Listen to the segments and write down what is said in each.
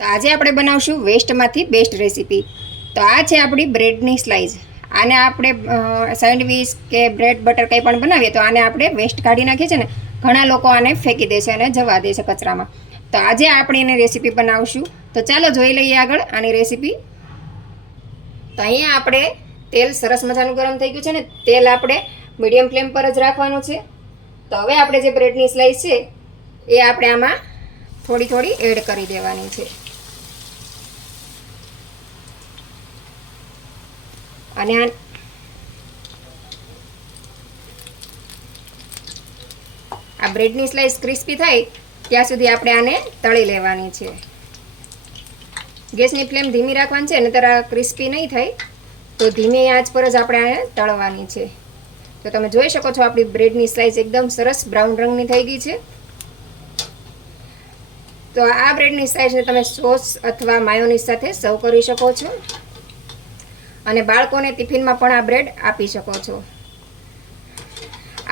તો આજે આપણે બનાવશું વેસ્ટમાંથી બેસ્ટ રેસીપી તો આ છે આપણી બ્રેડની સ્લાઇસ આને આપણે સેન્ડવીચ કે બ્રેડ બટર કંઈ પણ બનાવીએ તો આને આપણે વેસ્ટ કાઢી નાખીએ છીએ ને, ઘણા લોકો આને ફેંકી દે છે અને જવા દે છે કચરામાં. તો આજે આપણે એની રેસીપી બનાવશું. તો ચાલો જોઈ લઈએ આગળ આની રેસીપી તો અહીંયા આપણે તેલ સરસ મજાનું ગરમ થઈ ગયું છે ને, તેલ આપણે મીડિયમ ફ્લેમ પર જ રાખવાનું છે. તો હવે આપણે જે બ્રેડની સ્લાઇસ છે, એ આપણે આમાં થોડી થોડી એડ કરી દેવાની છે. અને આ આ બ્રેડની સ્લાઇસ ક્રિસ્પી થાય, ત્યાં સુધી આપણે આને તળી લેવાની છે. ગેસની ફ્લેમ ધીમી રાખવાની છે અને આ ક્રિસ્પી નહીં થાય, તો ધીમી આંચ પર જ આપણે આને તળવાની છે. તો તમે જોઈ શકો છો આપણી બ્રેડની સ્લાઈસ એકદમ સરસ બ્રાઉન રંગની થઈ ગઈ છે. તો આ બ્રેડની સ્લાઈસને તમે સોસ અથવા માયોનીઝ સાથે સર્વ કરી શકો છો. અને બાળકોને ટિફિનમાં પણ આ બ્રેડ આપી શકો છો.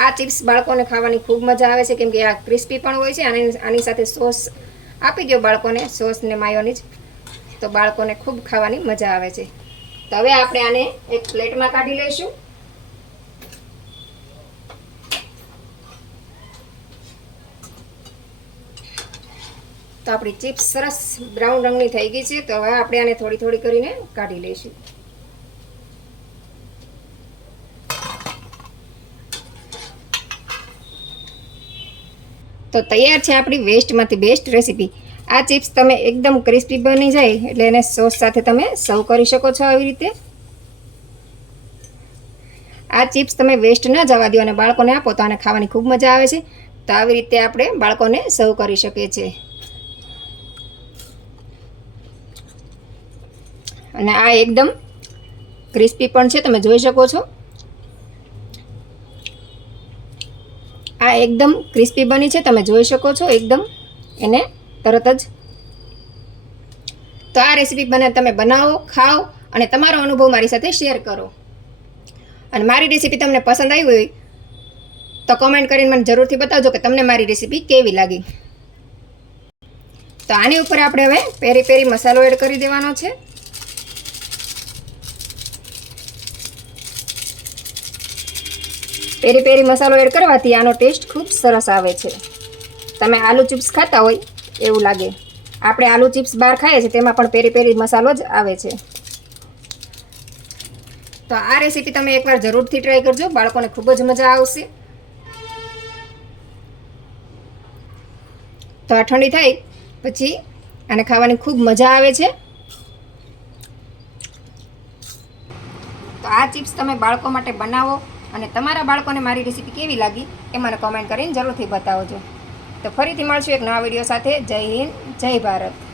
આ ચિપ્સ બાળકોને ખાવાની ખૂબ મજા આવે છે, કેમ કે આ ક્રિસ્પી પણ હોય છે અને આની સાથે સોસ આપી દો બાળકોને, સોસ ને માયોનીઝ. તો બાળકોને ખૂબ ખાવાની મજા આવે છે. તો હવે આપણે આને એક પ્લેટમાં કાઢી લઈશું. તો આપણી ચિપ્સ સરસ બ્રાઉન રંગની થઈ ગઈ છે, તો હવે આપણે આને થોડી થોડી કરીને કાઢી લઈશું. તો તૈયાર છે આપણી વેસ્ટમાંથી બેસ્ટ રેસીપી આ ચિપ્સ તમે એકદમ ક્રિસ્પી બની જાય એટલે એને સોસ સાથે તમે સર્વ કરી શકો છો આવી રીતે. આ ચિપ્સ તમે વેસ્ટ ન જવા દો અને બાળકોને આપો તો આને ખાવાની ખૂબ મજા આવે છે. તો આવી રીતે આપણે બાળકોને સર્વ કરી શકીએ છીએ. અને આ એકદમ ક્રિસ્પી પણ છે, તમે જોઈ શકો છો. આ એકદમ ક્રિસ્પી બની છે, તમે જોઈ શકો છો એકદમ. એને તરત જ તો આ રેસીપી બને તમે બનાવો, ખાઓ અને તમારો અનુભવ મારી સાથે શેર કરો. અને મારી રેસીપી તમને પસંદ આવી હોય તો કોમેન્ટ કરીને મને જરૂરથી બતાવજો કે તમને મારી રેસીપી કેવી લાગી. તો આની ઉપર આપણે હવે પેરી પેરી મસાલો એડ કરી દેવાનો છે. પેરી પેરી મસાલો એડ કરવાથી આનો ટેસ્ટ ખૂબ સરસ આવે છે. તમે આલુ ચિપ્સ ખાતા હોય, એવું લાગે. આપણે આલુ ચિપ્સ બહાર ખાઈએ છીએ, તેમાં પણ પેરી પેરી મસાલો જ આવે છે. તો આ રેસીપી તમે એકવાર જરૂરથી ટ્રાય કરજો, બાળકોને ખૂબ જ મજા આવશે. તો આ ઠંડી થાય, પછી આને ખાવાની ખૂબ મજા આવે છે. તો આ ચિપ્સ તમે બાળકો માટે બનાવો. અને તમારા બાળકોને મારી રેસીપી કેવી લાગી એ મને કોમેન્ટ કરીને જરૂરથી બતાવજો. તો ફરીથી મળશું એક નવા વીડિયો સાથે. જય હિન્દ, જય ભારત.